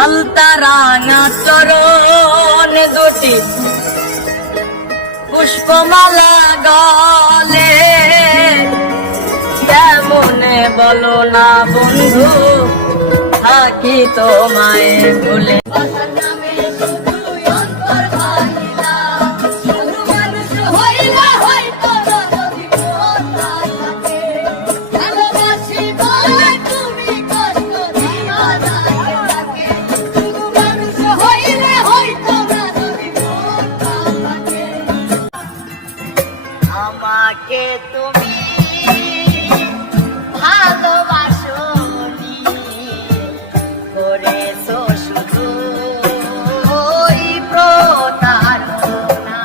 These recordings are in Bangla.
আলতা রাঙা চরণ দুটি পুষ্পমালা গলে কেমনে বলো না বন্ধু থাকি তোমায় ভুলে আমাকে তুমি ভালোবাসোনি করেছো শুধু ওই প্রতারণা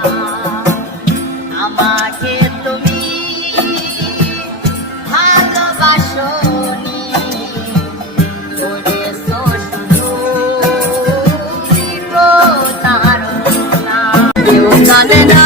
আমাকে তুমি ভালোবাসোনি করেছো শুধু ওই প্রতারণা কেউ জানে না